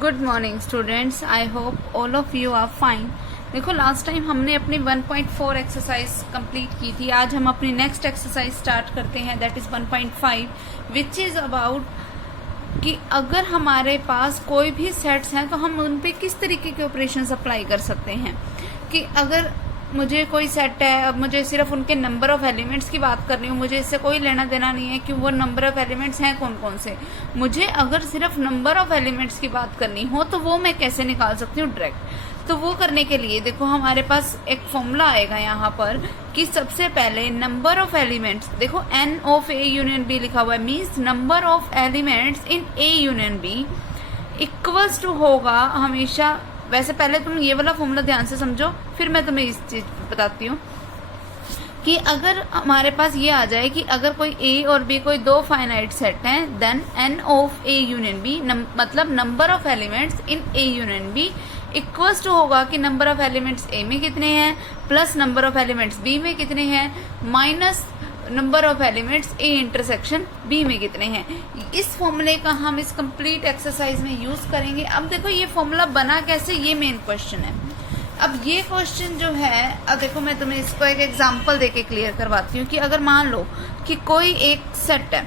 Good morning students, I hope all of you are fine. देखो, last time हमने अपनी 1.4 exercise complete की थी। आज हम अपनी नेक्स्ट एक्सरसाइज स्टार्ट करते हैं, that is 1.5, which is about कि अगर हमारे पास कोई भी सेट्स हैं तो हम उन पे किस तरीके के ऑपरेशंस अप्लाई कर सकते हैं। कि अगर मुझे कोई सेट है, अब मुझे सिर्फ उनके नंबर ऑफ एलिमेंट्स की बात करनी हो, मुझे इससे कोई लेना देना नहीं है कि वो नंबर ऑफ एलिमेंट्स हैं कौन कौन से। मुझे अगर सिर्फ नंबर ऑफ एलिमेंट्स की बात करनी हो तो वो मैं कैसे निकाल सकती हूँ डायरेक्ट। तो वो करने के लिए देखो, हमारे पास एक फॉर्मूला आएगा यहाँ पर कि सबसे पहले नंबर ऑफ एलिमेंट्स, देखो n of a union b लिखा हुआ है, means number of elements in a union b equals to होगा हमेशा। वैसे पहले तुम ये वाला फॉर्मूला ध्यान से समझो, फिर मैं तुम्हें इस चीज बताती हूँ कि अगर हमारे पास ये आ जाए कि अगर कोई a और b कोई दो फाइनाइट सेट हैं, then n of a union b मतलब number of elements in a union b equals to होगा कि नंबर ऑफ एलिमेंट्स a में कितने हैं plus number of elements b में कितने हैं minus number of elements a intersection b में कितने हैं। इस फॉर्मूले का हम इस कंप्लीट एक्सरसाइज में यूज करेंगे। अब देखो, ये फॉर्मूला बना कैसे, ये मेन क्वेश्चन है। अब ये क्वेश्चन जो है, अब देखो मैं तुम्हें इसको एक एग्जांपल देके क्लियर करवाती हूँ कि अगर मान लो कि कोई एक सेट है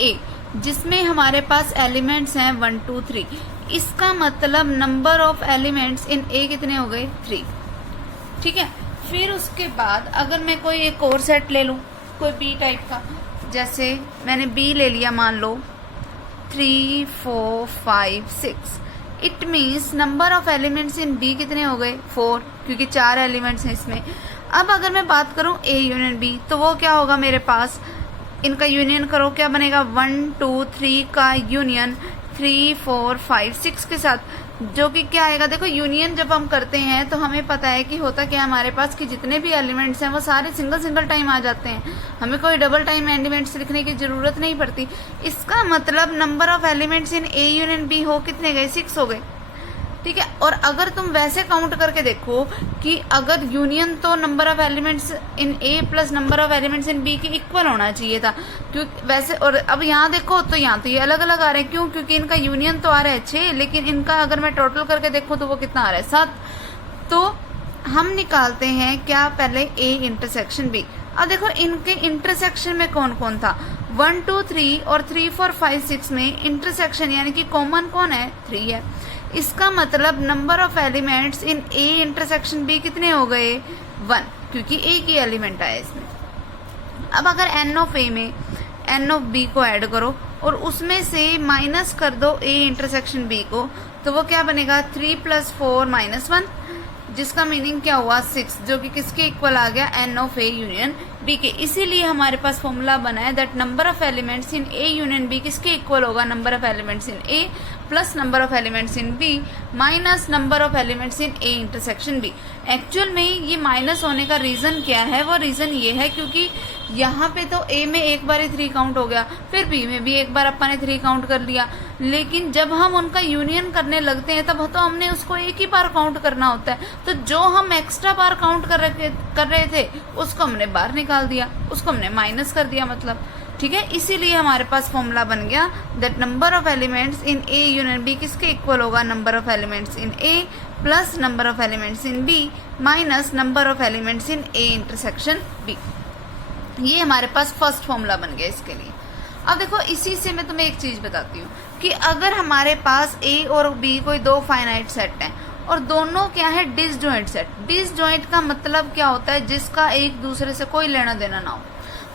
a जिसमें हमारे पास एलिमेंट्स हैं 1 2 3, इसका मतलब number of elements in a कितने हो गए 3। ठीक है, फिर उसके बाद अगर मैं कोई एक और सेट ले लूं, कोई b टाइप का, जैसे मैंने b ले लिया, मान लो 3 4 5 6, it means number of elements in b कितने हो गए 4, क्योंकि 4 एलिमेंट्स हैं इसमें। अब अगर मैं बात करूं a यूनियन b, तो वो क्या होगा, मेरे पास इनका यूनियन करो, क्या बनेगा 1 2 3 का यूनियन 3 4 5 6 के साथ, जो कि क्या आएगा। देखो, यूनियन जब हम करते हैं तो हमें पता है कि होता क्या है हमारे पास कि जितने भी एलिमेंट्स हैं वो सारे सिंगल टाइम आ जाते हैं, हमें कोई डबल टाइम एलिमेंट्स लिखने की जरूरत नहीं पड़ती। इसका मतलब number of elements in a union b हो कितने गए 6 हो गए। ठीक है, और अगर तुम वैसे काउंट करके देखो कि अगर यूनियन तो number of elements in a plus number of elements in b के इक्वल होना चाहिए था, क्योंकि वैसे, और अब यहाँ देखो तो यहाँ तो ये अलग अलग आ रहे हैं। क्यों? क्योंकि इनका यूनियन तो आ रहा है 6, लेकिन इनका अगर मैं टोटल करके देखूँ तो वो कितना आ रहा है 7। तो हम निकालते हैं क्या, पहले a इंटरसेक्शन b। अब देखो, इनके इंटरसेक्शन में कौन कौन था, 1 2 3 और 3 4 5 6 में इंटरसेक्शन यानी कि कॉमन कौन है 3 है। इसका मतलब number of elements in a intersection b कितने हो गए 1, क्योंकि a की एलिमेंट आया इसमें। अब अगर n ऑफ a में n ऑफ b को ऐड करो और उसमें से माइनस कर दो a इंटरसेक्शन b को, तो वो क्या बनेगा 3 + 4 - 1, जिसका मीनिंग क्या हुआ 6, जो कि किसके इक्वल आ गया n of a union b के। इसीलिए हमारे पास फॉर्मूला बना है that number of elements in a union b किसके इक्वल होगा, number of elements in a plus number of elements in b minus number of elements in a intersection b। Actual में ये माइनस होने का reason क्या है, वो reason ये है क्योंकि यहाँ पे तो a में एक बार ही 3 काउंट हो गया, फिर b में भी एक बार अपन ने 3 काउंट कर लिया, लेकिन जब हम उनका यूनियन करने लगते हैं तब तो हमने उसको एक ही बार काउंट करना होता है। तो जो हम एक्स्ट्रा बार काउंट कर रहे थे उसको हमने बाहर निकाल दिया, उसको हमने माइनस कर दिया मतलब। ठीक है, इसीलिए हमारे पास फॉर्मूला बन गया that number of elements in a union b किसके इक्वल होगा, number of elements in a plus number of elements in b minus number of elements in a intersection b। ये हमारे पास फर्स्ट फॉर्मूला बन गया इसके लिए। अब देखो, इसी से मैं तुम्हें एक चीज बताती हूँ कि अगर हमारे पास a और b कोई दो फाइनाइट सेट हैं और दोनों क्या है डिसजॉइंट सेट। डिसजॉइंट का मतलब क्या होता है, जिसका एक दूसरे से कोई लेना देना ना हो,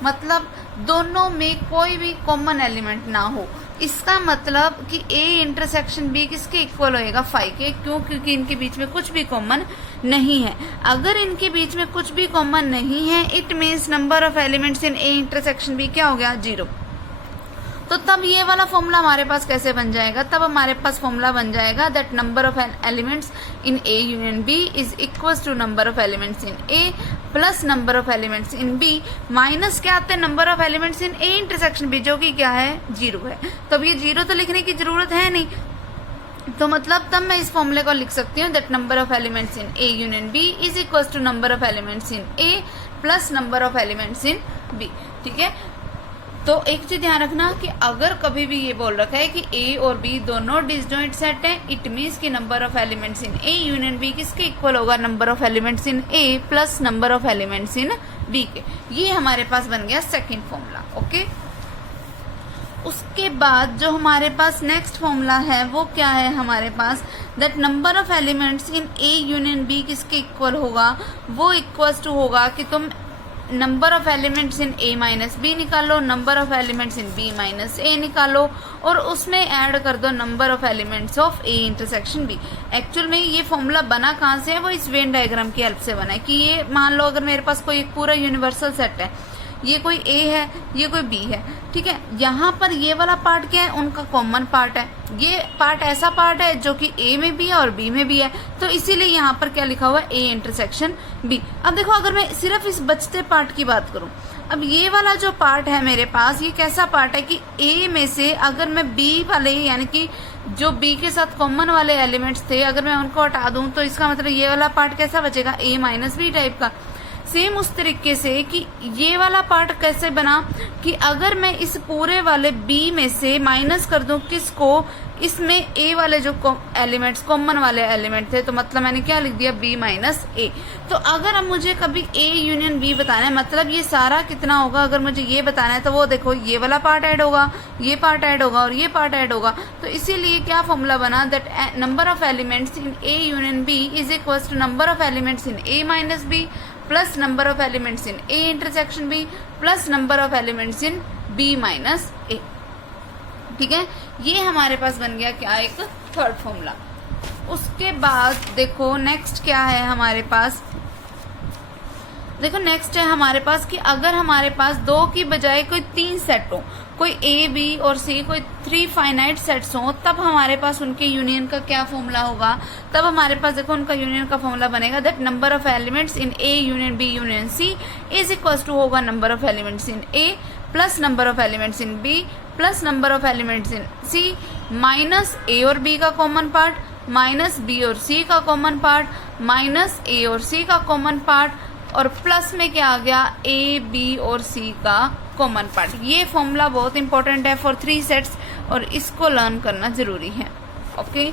मतलब दोनों में कोई भी कॉमन एलिमेंट ना हो। इसका मतलब कि a इंटरसेक्शन b किसके इक्वल होएगा 5 के। क्यों? क्योंकि इनके बीच में कुछ भी कॉमन नहीं है। अगर इनके बीच में कुछ भी कॉमन नहीं है, it means number of elements in a intersection b क्या हो गया 0। तो तब ये वाला फॉर्मूला हमारे पास कैसे बन जाएगा, तब हमारे पास फॉर्मूला बन जाएगा that number of elements in a union b is equals to number of elements in a plus number of elements in b minus क्या आते हैं number of elements in a intersection b, जो कि क्या है 0 है। तो अब ये 0 तो लिखने की जरूरत है नहीं, तो मतलब तब मैं इस फॉर्मूले को लिख सकती हूँ that number of elements in a union b is equals to number of elements in a plus number of elements in b। ठीक है, तो एक चीज ध्यान रखना कि अगर कभी भी ये बोल रखा है कि ए और बी दोनों डिसजॉइंट सेट है, इट मीन्स कि number of elements in A union B किसके इक्वल होगा, number of elements in A plus number of elements in B के। ये हमारे पास बन गया सेकंड फॉर्मूला। ओके, उसके बाद जो हमारे पास नेक्स्ट फॉर्मूला है वो क्या है हमारे पास, that number of elements in A union B किसके इक्वल होगा, वो इक्वल्स टू होगा कि तुम number of elements in A minus B निकालो, number of elements in B minus A निकालो और उसमें ऐड कर दो number of elements of A intersection B. Actual में ये फॉर्मूला बना कहाँ से है, वो इस वेन डायग्राम की हेल्प से बना है कि ये मान लो अगर मेरे पास कोई एक पूरा यूनिवर्सल सेट है, ये कोई ए है, ये कोई बी है, ठीक है, यहाँ पर ये वाला पार्ट क्या है, उनका कॉमन पार्ट है। ये पार्ट ऐसा पार्ट है जो कि ए में भी है और बी में भी है, तो इसीलिए यहाँ पर क्या लिखा हुआ है, ए इंटरसेक्शन बी। अब देखो अगर मैं सिर्फ इस बचते पार्ट की बात करूं, अब ये वाला जो पार्ट है मेरे पास, ये कैसा पार्ट है कि ए में से अगर मैं बी वाले यानी कि जो बी के साथ कॉमन वाले एलिमेंट्स थे अगर मैं उनको हटा दूं तो इसका मतलब ये वाला पार्ट कैसा बचेगा, ए माइनस बी टाइप का। सेम उस तरीके से कि ये वाला पार्ट कैसे बना कि अगर मैं इस पूरे वाले बी में से माइनस कर दूं किसको, इसमें ए वाले जो एलिमेंट्स कॉमन वाले एलिमेंट थे, तो मतलब मैंने क्या लिख दिया, बी माइनस ए। तो अगर अब मुझे कभी ए यूनियन बी बताना है, मतलब ये सारा कितना होगा, अगर मुझे ये बताना है तो वो देखो ये वाला पार्ट ऐड होगा, ये पार्ट ऐड होगा और ये पार्ट ऐड होगा। तो इसीलिए क्या फॉर्मूला बना, that number of elements in A union B is equal to number of elements in A minus B plus number of elements in A intersection B plus number of elements in B minus A. ठीक है, ये हमारे पास बन गया क्या, एक third formula. उसके बाद देखो नेक्स्ट क्या है हमारे पास, देखो नेक्स्ट है हमारे पास कि अगर हमारे पास दो की बजाय कोई तीन सेट हो, कोई ए बी और सी कोई 3 फाइनाइट सेट्स हो, तब हमारे पास उनके यूनियन का क्या फॉर्मूला होगा। तब हमारे पास देखो उनका यूनियन का फॉर्मूला बनेगा that number of elements in A union B union C is equal to होगा number of elements in A plus number of elements in B plus number of elements in C minus A और B का common part minus B और सी का common part minus A और सी का common part और plus में क्या आ गया, ए बी और सी का कॉमन पार्ट। ये फॉर्मूला बहुत इंपॉर्टेंट है फॉर 3 सेट्स और इसको लर्न करना जरूरी है। Okay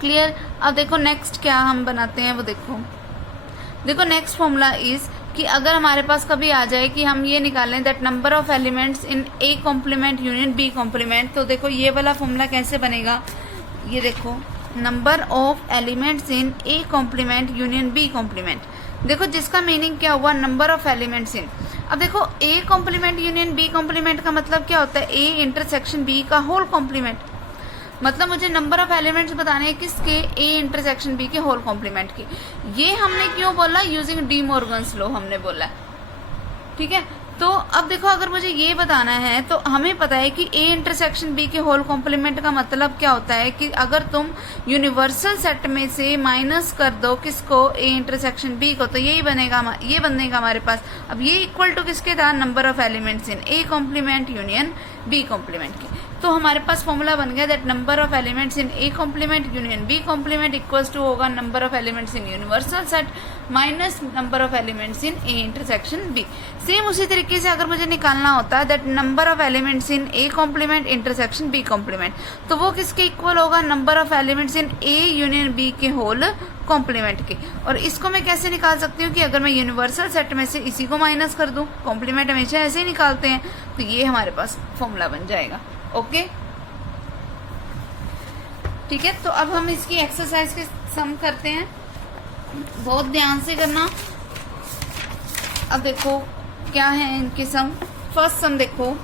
clear. अब देखो नेक्स्ट क्या हम बनाते हैं वो देखो नेक्स्ट फॉर्मूला इज कि अगर हमारे पास कभी आ जाए कि हम ये निकालें that number of elements in A complement union B complement, तो देखो ये वाला फॉर्मूला कैसे बनेगा, ये देखो number of elements in A complement union B complement. देखो जिसका मीनिंग क्या हुआ, नंबर ऑफ एलिमेंट्स इन। अब देखो A complement union B complement का मतलब क्या होता है, ए इंटरसेक्शन बी का होल कॉम्प्लीमेंट। मतलब मुझे नंबर ऑफ एलिमेंट्स बताने हैं किसके, ए इंटरसेक्शन बी के होल कॉम्प्लीमेंट के। ये हमने क्यों बोला, यूजिंग डी मॉर्गन्स लॉ हमने बोला, ठीक है। तो अब देखो अगर मुझे ये बताना है तो हमें पता है कि ए इंटरसेक्शन बी के होल कॉम्प्लीमेंट का मतलब क्या होता है कि अगर तुम यूनिवर्सल सेट में से माइनस कर दो किसको, ए इंटरसेक्शन बी को, तो यही बनेगा, ये बनेगा हमारे पास। अब ये इक्वल टू किसके था, number of elements in A complement union B complement के। तो हमारे पास फॉर्मूला बन गया that number of elements in A complement union B complement equals to होगा number of elements in universal set minus number of elements in A intersection B. Same उसी तरीके से अगर मुझे निकालना होता है that number of elements in A complement intersection B complement, तो वो किसके इक्वल होगा, number of elements in A union B के होल कॉम्प्लीमेंट के। और इसको मैं कैसे निकाल सकती हूँ कि अगर मैं यूनिवर्सल सेट में से इसी को माइनस कर दूं, कॉम्प्लीमेंट हमेशा ऐसे ही निकालते हैं, तो ये हमारे पास फॉर्मूला बन जाएगा। ओके ठीक है, तो अब हम इसकी एक्सरसाइज के सम करते हैं, बहुत ध्यान से करना। अब देखो क्या है इनके सम। फर्स्ट सम देखो,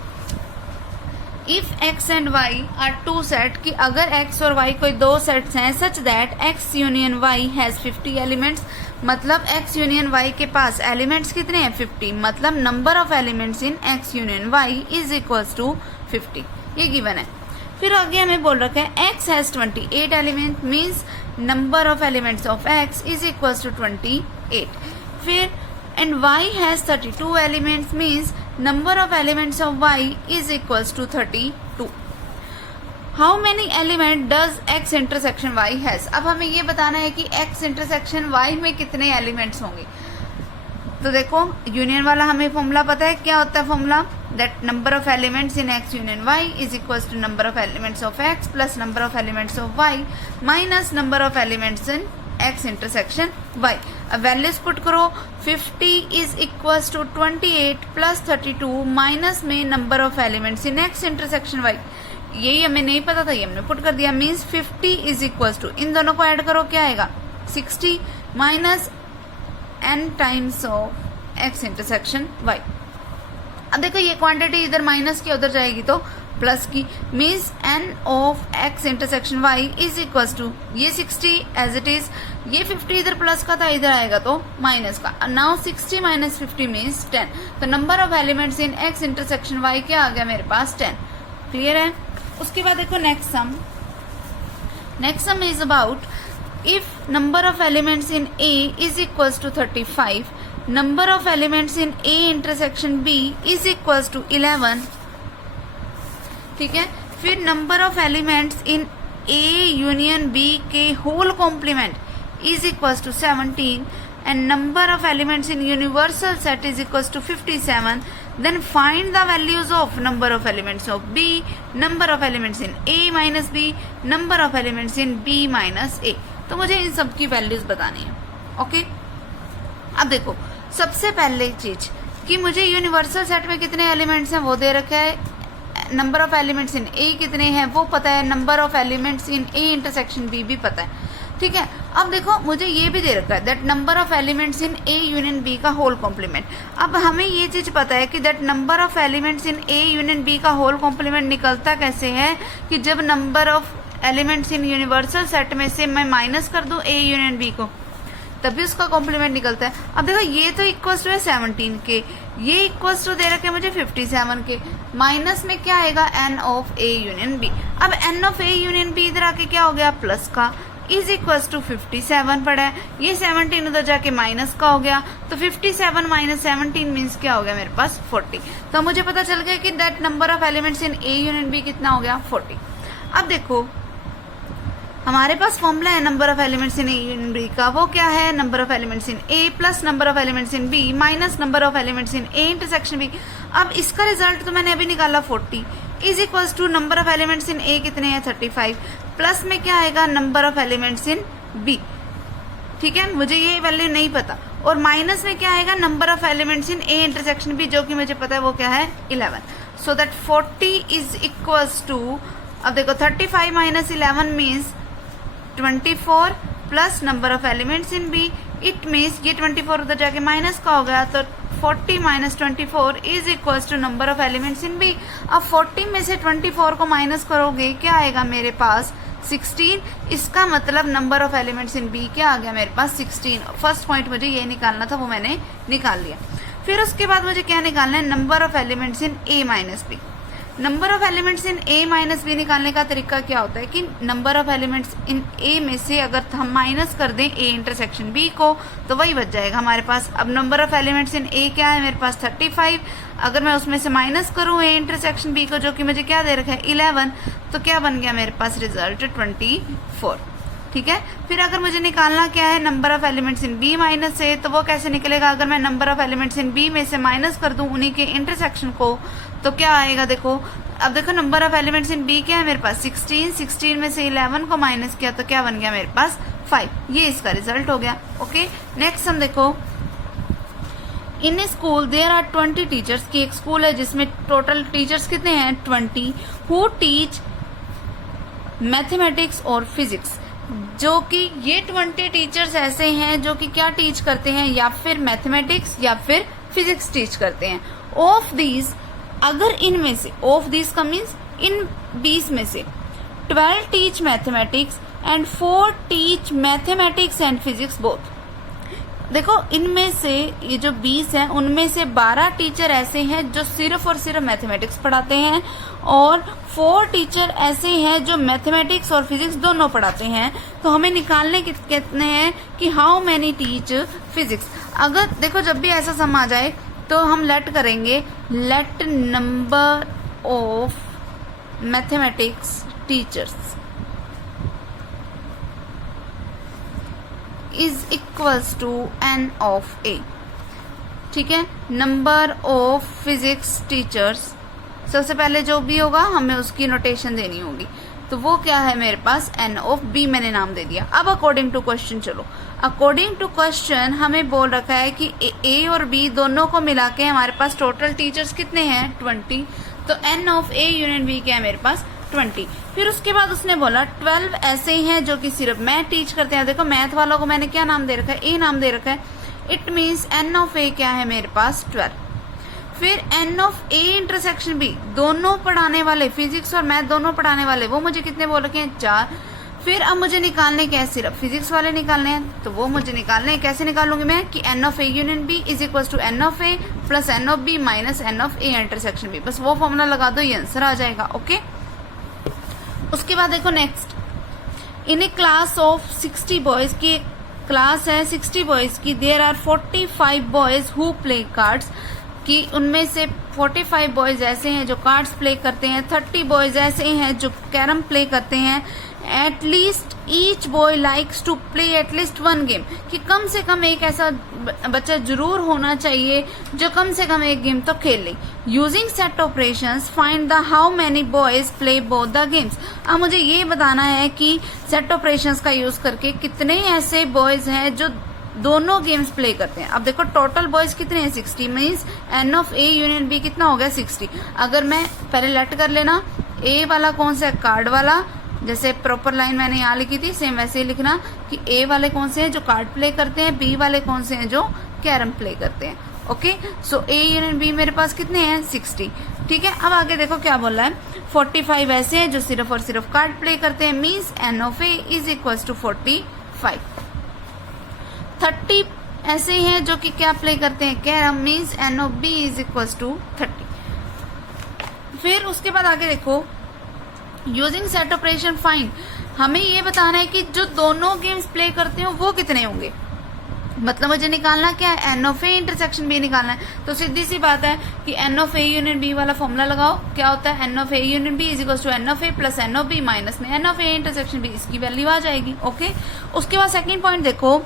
if x and y are 2 set, कि अगर x और y कोई 2 सेट्स हैं such that x union y has 50 elements, मतलब x यूनियन y के पास एलिमेंट्स कितने हैं, 50, मतलब number of elements in x union y is equals to 50, ये गिवन है। फिर आगे हमें बोल रखा है x has 28 element, means number of elements of x is equals to 28। फिर and y has 32 elements, means number of elements of y is equals to 32. How many element does x intersection y has? अब हमें ये बताना है कि x intersection y में कितने elements होंगे। तो देखो यूनियन वाला हमें फॉर्मूला पता है, क्या होता है formula, that number of elements in x union y is equals to number of elements of x plus number of elements of y minus number of elements in x intersection y। अब values put करो, 50 is equals to 28 plus 32 minus में number of elements in x intersection y। यही हमें नहीं पता था, ये हमने पुट कर दिया, मीन्स 50 इज इक्वल्स टू, इन दोनों को ऐड करो क्या आएगा 60 minus n times of x intersection y। अब देखो ये क्वांटिटी इधर माइनस की उधर जाएगी तो प्लस की, means n of x intersection y is equals to ये 60 एज इट इज, ये 50 इधर प्लस का था इधर आएगा तो माइनस का। Now 60 minus 50 means 10। तो number of elements in x intersection y क्या आ गया मेरे पास 10। क्लियर है। उसके बाद देखो next sum is about if number of elements in a is equals to 35, number of elements in a intersection b is equals to 11। ठीक है, फिर number of elements in a union b के whole complement is equals to 17 and number of elements in universal set is equals to 57। Then find the values of number of elements of B, number of elements in A minus B, number of elements in B minus A। तो मुझे इन सब की values बतानी है। Okay, अब देखो सबसे पहले चीज कि मुझे यूनिवर्सल सेट में कितने एलिमेंट्स हैं वो दे रखा है, number of elements in A कितने हैं वो पता है, number of elements in A intersection B भी पता है। ठीक है, अब देखो मुझे ये भी दे रखा है that number of elements in A union B का होल कॉम्प्लीमेंट। अब हमें ये चीज पता है कि that number of elements in A union B का होल कॉम्प्लीमेंट निकलता कैसे है कि जब number of elements in universal set में से मैं माइनस कर दूं ए यूनियन बी को तभी उसका कॉम्प्लीमेंट निकलता है। अब देखो ये तो इक्वल्स टू है 17 के, ये इक्वल्स टू दे रखे मुझे 57 के, माइनस में क्या आएगा n of a union b। अब n of a union b इधर आके क्या हो गया प्लस का इज इक्वल्स टू 57 पड़ा है, ये 17 उधर जाके माइनस का हो गया, तो 57 माइनस 17 मीन्स क्या हो गया मेरे पास 40। तो मुझे पता चल गया कि that number of elements in a union b कितना हो गया 40। अब देखो हमारे पास फॉर्मूला है number of elements in A union B का, वो क्या है number of elements in A plus number of elements in B minus number of elements in A intersection B. अब इसका रिजल्ट तो मैंने अभी निकाला 40 is equals to number of elements in A कितने हैं 35 प्लस में क्या आएगा number of elements in B. ठीक है, मुझे ये वैल्यू नहीं पता, और माइनस में क्या आएगा number of elements in A intersection B जो कि मुझे पता है वो क्या है 11। So that 40 is equals to, अब देखो 35 minus 11 means 24 plus number of elements in B, it means ये 24 उधर जाके माइनस का हो गया, तो 40 minus 24 is equals to number of elements in B. अब 40 में से 24 को माइनस करोगे क्या आएगा मेरे पास 16, इसका मतलब number of elements in B क्या आ गया मेरे पास 16। फर्स्ट पॉइंट मुझे ये निकालना था वो मैंने निकाल लिया। फिर उसके बाद मुझे क्या निकालना है number of elements in A minus B. Number of elements in A minus B निकालने का तरीका क्या होता है कि number of elements in A में से अगर हम माइनस कर दें ए इंटरसेक्शन बी को तो वही बच जाएगा हमारे पास। अब नंबर ऑफ एलिमेंट्स इन ए क्या है मेरे पास 35, अगर मैं उसमें से माइनस करूं ए इंटरसेक्शन बी को जो कि मुझे क्या दे रखा है 11, तो क्या बन गया मेरे पास रिजल्ट 24। ठीक है, फिर अगर मुझे निकालना क्या है number of elements in B minus A, तो वो कैसे निकलेगा अगर मैं number of elements in B में से माइनस कर दूं उन्हीं के इंटरसेक्शन को, तो क्या आएगा देखो। अब देखो number of elements in B क्या है मेरे पास 16 में से 11 को माइनस किया तो क्या बन गया मेरे पास 5, ये इसका रिजल्ट हो गया। ओके, नेक्स्ट हम देखो इन ए स्कूल देयर आर 20 टीचर्स की एक स्कूल है जिसमें टोटल टीचर्स कितने हैं 20 हु टीच मैथमेटिक्स और फिजिक्स, जो कि ये 20 टीचर्स ऐसे हैं जो कि क्या टीच करते हैं या फिर मैथमेटिक्स या फिर फिजिक्स टीच करते हैं। ऑफ दीज, अगर इनमें से ऑफ दीज का मीन्स इन 20 में से 12 teach mathematics and 4 teach mathematics and physics both. देखो इनमें से ये जो 20 हैं उनमें से 12 टीचर ऐसे हैं जो सिर्फ और सिर्फ मैथमेटिक्स पढ़ाते हैं और 4 टीचर ऐसे हैं जो मैथमेटिक्स और फिजिक्स दोनों पढ़ाते हैं। तो हमें निकालने कितने हैं कि हाउ मैनी टीच फिजिक्स। अगर देखो जब भी ऐसा सम आ जाए तो हम लेट करेंगे let number of mathematics teachers is equals to n of a। ठीक है, नंबर ऑफ फिजिक्स टीचर्स, सबसे पहले जो भी होगा हमें उसकी नोटेशन देनी होगी, तो वो क्या है मेरे पास n ऑफ b मैंने नाम दे दिया। अब अकॉर्डिंग टू क्वेश्चन चलो, अकॉर्डिंग टू क्वेश्चन हमें बोल रखा है कि a और b दोनों को मिला के हमारे पास टोटल टीचर्स कितने हैं 20, तो n of a union b क्या है मेरे पास 20। फिर उसके बाद उसने बोला 12 ऐसे हैं जो कि सिर्फ मैथ टीच करते हैं। देखो मैथ वालों को मैंने क्या नाम दे रखा है, a नाम दे रखा है, it means n of a क्या है मेरे पास 12। फिर n of a intersection b, दोनों पढ़ाने वाले फिजिक्स और मैथ दोनों पढ़ाने वाले वो मुझे कितने बोल रखे हैं 4। फिर अब मुझे निकालने क्या है, सिर्फ फिजिक्स वाले निकालने हैं, तो वो मुझे निकालने हैं। कैसे निकालूंगी मैं कि n of a union b is equal to n of a plus n of b minus n of a intersection b, बस वो फॉर्मूला लगा दो, ये आंसर आ जाएगा। ओके, उसके बाद देखो next, in a class of 60 boys की क्लास है 60 बॉयज की, there are 45 boys who play cards, कि उनमें से 45 बॉयज ऐसे हैं जो कार्ड्स प्ले करते हैं, 30 बॉयज ऐसे हैं जो कैरम प्ले करते हैं, at least each boy likes to play at least 1 game, कि कम से कम एक ऐसा बच्चा जरूर होना चाहिए जो कम से कम एक गेम तो खेल ले। Using set operations find the how many boys play both the games. अब मुझे ये बताना है कि सेट ऑपरेशंस का यूज करके कितने ऐसे बॉयज हैं जो दोनों गेम्स प्ले करते हैं। अब देखो टोटल बॉयज कितने हैं 60, means n of a union b कितना हो गया 60। अगर मैं पहले लेट कर लेना, a वाला कौन सा है कार्ड वाला, जैसे प्रॉपर लाइन मैंने यहाँ लिखी थी सेम वैसे ही लिखना कि a वाले कौन से हैं जो कार्ड प्ले करते हैं, b वाले कौन से हैं जो कैरम प्ले करते हैं। Okay, so a union b मेरे पास कितने हैं 60। ठीक है, अब आगे देखो क्या बोल रहा है, 45 ऐसे हैं जो सिर्फ और सिर्फ कार्ड प्ले करते हैं, means n of a is equal to 45। 30 ऐसे हैं जो कि क्या प्ले करते हैं carrom, means n of b is equal to 30। फिर उसके बाद आगे देखो, यूजिंग सेट ऑपरेशन फाइंड, हमें ये बताना है कि जो दोनों गेम्स प्ले करते हो वो कितने होंगे, मतलब मुझे निकालना क्या है n of a intersection b निकालना है। तो सीधी सी बात है कि n of a union b वाला फॉर्मूला लगाओ, क्या होता है n of a union b is equal to n of a plus n of b minus में n of a intersection b, इसकी वैल्यू आ जाएगी। ओके, उसके बाद सेकंड पॉइंट देखो,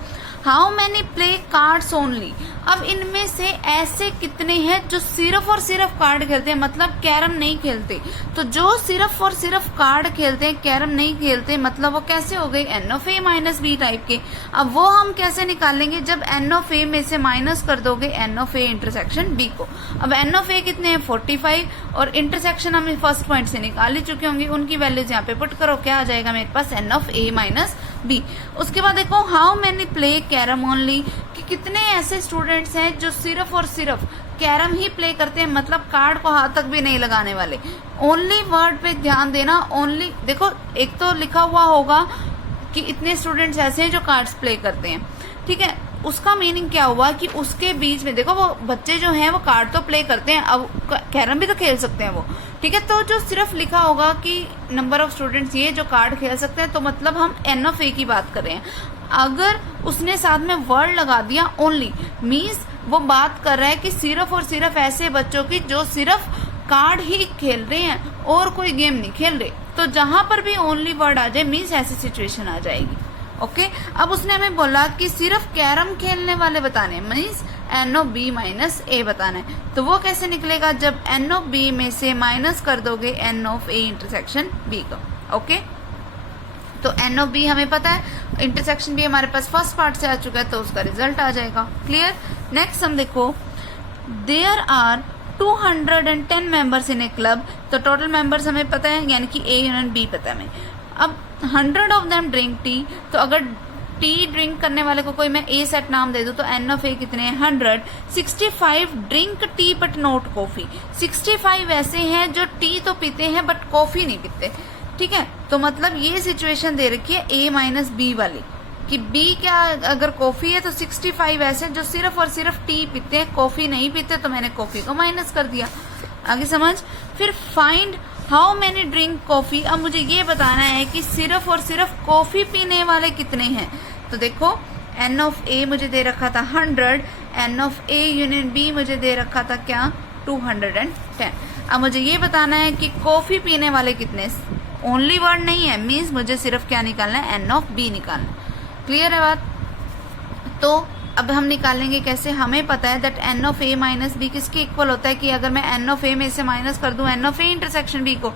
how many play cards only. अब इनमें से ऐसे कितने हैं जो सिर्फ और सिर्फ कार्ड खेलते हैं, मतलब कैरम नहीं खेलते। तो जो सिर्फ और सिर्फ कार्ड खेलते हैं कैरम नहीं खेलते, मतलब वो कैसे हो गए n of a minus b type के। अब वो हम कैसे निकालेंगे, जब n ऑफ a में से माइनस कर दोगे n of a intersection b को। अब n ऑफ a कितने हैं 45, और इंटरसेक्शन हम फर्स्ट पॉइंट से निकाल ही चुके होंगे, उनकी वैल्यूज यहाँ पे पुट करो, क्या आ जाएगा मेरे पास n of a minus b। उसके बाद देखो, how many play carrom only, कि कितने ऐसे स्टूडेंट्स हैं जो सिर्फ और सिर्फ कैरम ही प्ले करते हैं, मतलब कार्ड को हाथ तक भी नहीं लगाने वाले। ओनली वर्ड पे ध्यान देना, ओनली देखो एक तो लिखा हुआ होगा कि इतने स्टूडेंट्स ऐसे हैं जो कार्ड्स प्ले करते हैं, ठीक है, उसका मीनिंग क्या हुआ कि उसके बीच में देखो वो बच्चे जो हैं वो कार्ड तो प्ले करते हैं, अब कैरम भी तो खेल सकते हैं वो, ठीक है। तो जो सिर्फ लिखा होगा कि नंबर ऑफ स्टूडेंट्स ये जो कार्ड खेल सकते हैं, तो मतलब हम n ऑफ a की बात कर रहे हैं। अगर उसने साथ में वर्ड लगा दिया ओनली, मीन्स वो बात कर रहा है कि सिर्फ और सिर्फ ऐसे बच्चों की जो सिर्फ कार्ड ही खेल रहे हैं और कोई गेम नहीं खेल रहे। तो जहां पर भी ओनली वर्ड आ जाए मीन्स ऐसी सिचुएशन आ जाएगी। ओके, अब उसने हमें बोला कि सिर्फ कैरम खेलने वाले बताने, means n of b minus a बताना है। तो वो कैसे निकलेगा, जब n ऑफ b में से माइनस कर दोगे n of a intersection b का। ओके, तो n ऑफ b हमें पता है, इंटरसेक्शन b हमारे पास फर्स्ट पार्ट से आ चुका है, तो उसका रिजल्ट आ जाएगा। क्लियर। नेक्स्ट हम देखो, there are 210 members in a club, तो टोटल मेंबर्स हमें पता है, यानी कि a यूनियन b पता है हमें। अब 100 ऑफ देम ड्रिंक टी, तो अगर टी ड्रिंक करने वाले को कोई मैं ए सेट नाम दे दूं तो n ऑफ a कितने हैं 100। 65 drink tea but not coffee, 65 ऐसे हैं जो टी तो पीते हैं बट कॉफी नहीं पीते, ठीक है। तो मतलब ये सिचुएशन दे रखी है a माइनस बी वाली, कि b क्या अगर कॉफी है तो 65 ऐसे जो सिर्फ और सिर्फ टी पीते हैं, कॉफी नहीं पीते, तो मैंने कॉफी को माइनस कर दिया। आगे समझ। फिर find how many drink coffee, अब मुझे ये बताना है कि सिर्फ और सिर्फ कॉफी पीने वाले कितने हैं। तो देखो n ऑफ a मुझे दे रखा था 100, n of a union b मुझे दे रखा था क्या 210। अब मुझे ये बताना है कि कॉफी पीने वाले कितने, ओनली वर्ड नहीं है, मीन्स मुझे सिर्फ क्या निकालना है n ऑफ b निकालना। क्लियर है बात। तो अब हम निकालेंगे कैसे, हमें पता है that n of A minus B किसके इक्वल होता है कि अगर मैं एन ऑफ ए में से माइनस कर दूं N of A intersection B को,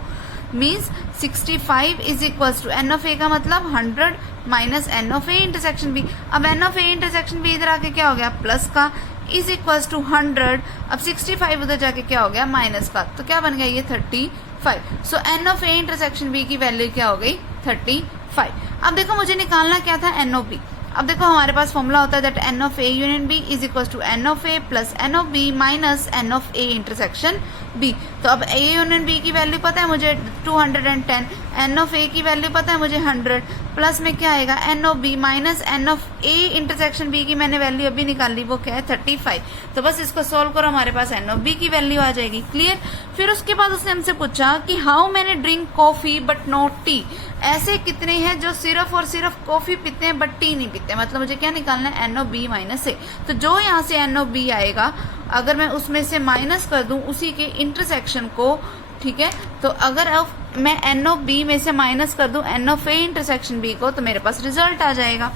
means 65 is equals to N of A का मतलब 100 minus N of A intersection B. अब N of A intersection B इधर आके क्या हो गया प्लस का, इज इक्वल्स टू 100। अब 65 उधर जाके क्या हो गया माइनस का, तो क्या बन गया ये 35। So N of A intersection B की वैल्यू क्या हो गई 35। अब देखो मुझे निकालना क्या था एन ऑफ बी। अब देखो हमारे पास फॉर्मूला होता है that n of A union B is equal to N of A plus n of B minus N of A intersection B. तो अब ए यूनियन बी की वैल्यू पता है मुझे 210, एन ऑफ ए की वैल्यू पता है मुझे 100, प्लस में क्या आएगा n of B minus N of A intersection B की मैंने वैल्यू अभी निकाल ली, वो क्या है 35। तो बस इसको सॉल्व करो, हमारे पास एन ऑफ बी की वैल्यू आ जाएगी। क्लियर। फिर उसके बाद उसने हमसे पूछा कि how many drink coffee but not T, ऐसे कितने हैं जो सिर्फ और सिर्फ कॉफी पीते हैं बट टी नहीं पीते। मतलब मुझे क्या निकालना है n of B minus A. तो जो यहाँ से एन ऑफ बी आएगा अगर मैं उसमें से माइनस कर दूं उसी के इंटरसेक्शन को, ठीक है, तो अगर अब मैं एन ऑफ बी में से माइनस कर दूं N of A intersection B को, तो मेरे पास रिजल्ट आ जाएगा।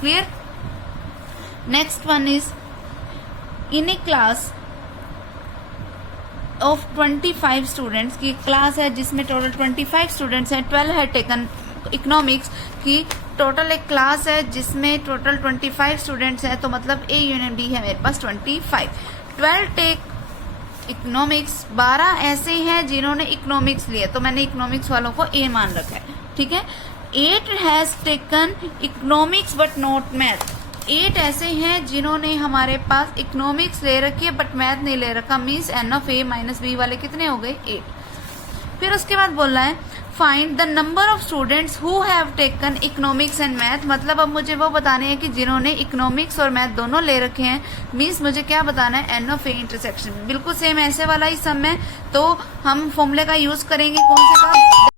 Clear. Next one is in a class of 25 students की क्लास है जिसमें टोटल 25 स्टूडेंट्स हैं, 12 है टेकन इकोनॉमिक्स की। टोटल एक क्लास है जिसमें टोटल 25 स्टूडेंट्स हैं, तो मतलब ए यूनियन बी है मेरे पास 25। 12 टेक इकोनॉमिक्स, 12 ऐसे हैं जिन्होंने इकोनॉमिक्स लिया, तो मैंने इकोनॉमिक्स वालों को ए मान रखा है। ठीक है। 8 has taken economics but not math, 8 ऐसे हैं जिन्होंने हमारे पास इकोनॉमिक्स ले रखी है बट मैथ नहीं ले रखा, means n of A minus B वाले कितने हो गए 8। फिर उसके बाद बोल रहा है find the number of students who have taken economics and math. मतलब अब मुझे वो बताने हैं कि जिन्होंने इकोनॉमिक्स और मैथ दोनों ले रखे हैं, मीन्स मुझे क्या बताना है एन ऑफ ए इंटरसेक्शन में। बिल्कुल सेम ऐसे वाला ही सम है, तो हम फॉर्मूले का यूज करेंगे कौन से का।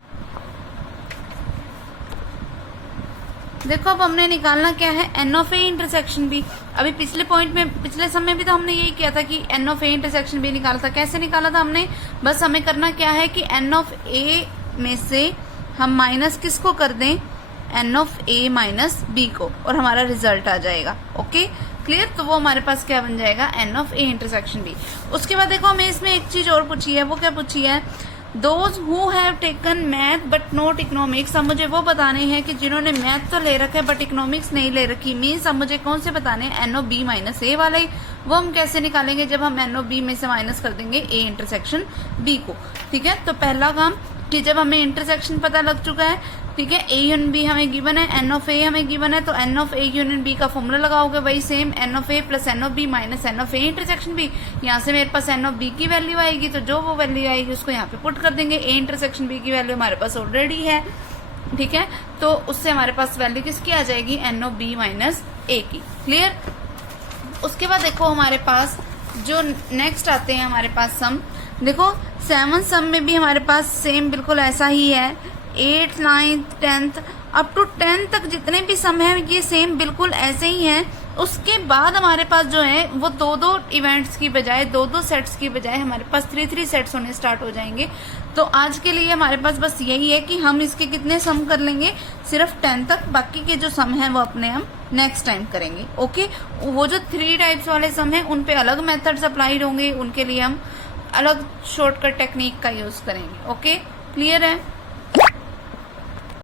देखो अब हमने निकालना क्या है n of A intersection B. अभी पिछले पॉइंट में पिछले सम में भी तो हमने यही किया था कि n of A intersection B निकाला था। कैसे निकाला था हमने, बस हमें करना क्या है कि एन ऑफ ए में से हम माइनस किसको कर दें n of A minus B को, और हमारा रिजल्ट आ जाएगा। Okay clear. तो वो हमारे पास क्या बन जाएगा n of A intersection B. उसके बाद देखो हमें इसमें एक चीज और पूछी है, वो क्या पूछी है those who have taken math but not economics. अब मुझे वो बताने हैं कि जिन्होंने मैथ तो ले रखा है बट इकोनॉमिक्स नहीं ले रखी, मीन्स अब मुझे कौन से बताने हैं एन ऑफ बी माइनस ए वाले। वो हम कैसे निकालेंगे, जब हम एन ऑफ बी में से माइनस कर देंगे ए इंटरसेक्शन बी को। ठीक है। तो पहला काम कि जब हमें इंटरसेक्शन पता लग चुका है, ठीक है, ए यूनियन बी हमें गिवन है, एन ऑफ ए हमें गिवन है, तो n of A union B का फॉर्मूला लगाओगे वही same, n of A plus n of B minus N of A intersection B. यहाँ से मेरे पास एन ऑफ बी की वैल्यू आएगी, तो जो वो वैल्यू आएगी उसको यहाँ पे पुट कर देंगे। ए इंटरसेक्शन बी की वैल्यू हमारे पास ऑलरेडी है, ठीक है, तो उससे हमारे पास वैल्यू किसकी आ जाएगी एन ऑफ बी माइनस ए की। क्लियर। उसके बाद देखो हमारे पास जो नेक्स्ट आते हैं हमारे पास सम, देखो 7 सम में भी हमारे पास सेम बिल्कुल ऐसा ही है। 8th 9th 10th up to 10th तक जितने भी सम है ये सेम बिल्कुल ऐसे ही हैं। उसके बाद हमारे पास जो है वो 2-2 इवेंट्स की बजाय 2-2 सेट्स की बजाय हमारे पास 3-3 सेट्स होने स्टार्ट हो जाएंगे। तो आज के लिए हमारे पास बस यही है कि हम इसके कितने सम कर लेंगे, सिर्फ 10 तक, बाकी के जो सम है वो अपने हम नेक्स्ट टाइम करेंगे। ओके। वो जो 3 टाइप्स वाले सम है उन पे अलग मेथड्स अप्लाइड होंगे, उनके लिए हम अलग शॉर्टकट टेक्निक का यूज करेंगे। ओके क्लियर है।